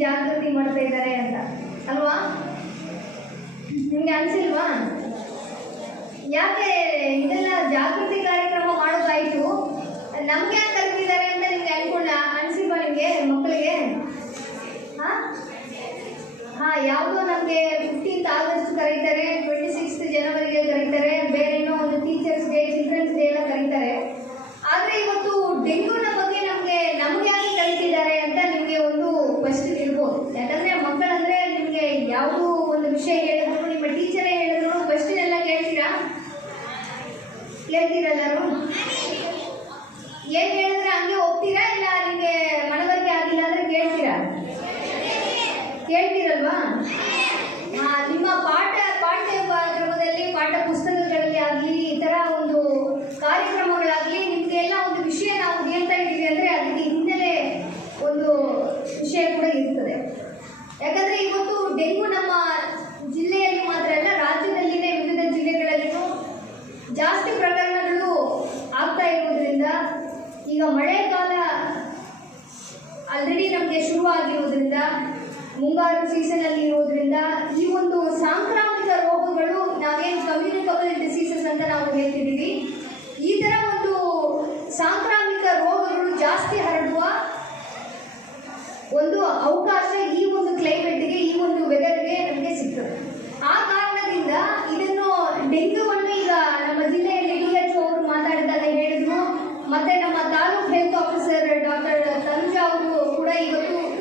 ಜಾಗೃತಿ ಮಾಡ್ತಾ ಇದ್ದಾರೆ ಅಂತ. ಅಲ್ವಾ? ನಿಮ್ಗೆ ಅನ್ಸಿಲ್ವಾ? ಯಾಕೆ ಇದೆಲ್ಲ ಜಾಗೃತಿ ಕಾರ್ಯಕ್ರಮ ಮಾಡೋದಾಯ್ತು ನಮ್ಗೆ ಯಾಕೆ ಕಲ್ತಿದ್ದಾರೆ ಅಂತ ನಿಮ್ಗೆ ಅನ್ಕೊಂಡ, ಅನ್ಸಿಲ್ವಾ ನಿಮ್ಗೆ ಮಕ್ಕಳಿಗೆ? ಹಾ? ಹಾ, ಯಾವುದೋ ನಮಗೆ ಫಿಫ್ಟೀನ್ತ್ ಆಗಸ್ಟ್ ಕರೀತಾರೆ ಟ್ವೆಂಟಿ ಸಿಕ್ಸ್ತ್ ಜನವರಿಗೆ ಕರೀತಾರೆ ಬೇರೆ ಏನೋ ಒಂದು ಟೀಚರ್ಸ್ ಡೇ ಚಿಲ್ಡ್ರನ್ಸ್ ಡೇ ಎಲ್ಲ ಕರೀತಾರೆ ಆದರೆ ಇವತ್ತು ಡೆಂಗೂನ ಬಗ್ಗೆ ನಮಗೆ ನಮ್ಗೆ ಯಾಕೆ ಕರೀತಿದ್ದಾರೆ ಅಂತ ನಿಮಗೆ ಒಂದು ಕ್ವಶನ್ ಇರ್ಬೋದು ಯಾಕಂದ್ರೆ ಮಕ್ಕಳಂದ್ರೆ ನಿಮಗೆ ಯಾವುದೋ ಒಂದು ವಿಷಯ ಹೇಳಿದ್ರು, ನಿಮ್ಮ ಟೀಚರೇ ಹೇಳಿದ್ರು ಕ್ವಶನ್ ಎಲ್ಲ ಕೇಳ್ತೀರಾ? ಕೇಳ್ತೀರಲ್ಲರು? ಏನ್ ಹೇಳಿದ್ರೆ ಹಂಗೆ ಹೋಗ್ತೀರಾ ಇಲ್ಲ ನಿಮಗೆ ಮನವರಿಕೆ ಆಗಿಲ್ಲ ಅಂದ್ರೆ ಕೇಳ್ತೀರಾ? ಕೇಳ್ತೀರಲ್ವಾ? ನಿಮ್ಮ ಪಾಠ ಪಾಠ್ಯ ಕ್ರಮದಲ್ಲಿ ಪಾಠ ಪುಸ್ತಕಗಳಲ್ಲಿ ಆಗಲಿ, ಈ ಥರ ಒಂದು ಕಾರ್ಯಕ್ರಮಗಳಾಗಲಿ ನಿಮಗೆಲ್ಲ ಒಂದು ವಿಷಯ ನಾವು ಹೇಳ್ತಾ ಇದ್ದೀವಿ ಅಂದರೆ ಅದಕ್ಕೆ ಹಿನ್ನೆಲೆ ಒಂದು ವಿಷಯ ಕೂಡ ಇರ್ತದೆ. ಯಾಕಂದರೆ ಇವತ್ತು ಡೆಂಗು ನಮ್ಮ ಆಲ್ರೆಡಿ ನಮಗೆ ಶುರು ಆಗಿರೋದ್ರಿಂದ ಮುಂಗಾರು ಸೀಸನಲ್ಲಿ ಇರೋದ್ರಿಂದ ಈ ಒಂದು ಸಾಂಕ್ರಾಮಿಕ ರೋಗಗಳು ನಾವೇನು ಕಮ್ಯುನಿಕಬಲ್ ಡಿಸೀಸಸ್ ಅಂತ ನಾವು ಹೇಳ್ತಿದ್ದೀವಿ. ಈ ಥರ ಒಂದು ಸಾಂಕ್ರಾಮಿಕ ರೋಗಗಳು ಜಾಸ್ತಿ ಹರಡುವ ಒಂದು ಅವಕಾಶ ಈ ಒಂದು ಕ್ಲೈಮೇಟ್ಗೆ ಈ ಒಂದು ವೆದರ್ಗೆ ನಮಗೆ ಸಿಗ್ತದೆ. ಆ ಕಾರಣದಿಂದ ಇದನ್ನು ಡೆಂಗ್ಯೂವನ್ನು ಈಗ ನಮ್ಮ ಜಿಲ್ಲೆಯಲ್ಲಿ ಡಿ ಎಚ್ ಅವರು ಮಾತಾಡಿದಾಗ ಹೇಳಿದ್ರು. ಮತ್ತೆ ನಮ್ಮ taluk health sir doctor Thanjavur ಕೂಡ ಇವತ್ತು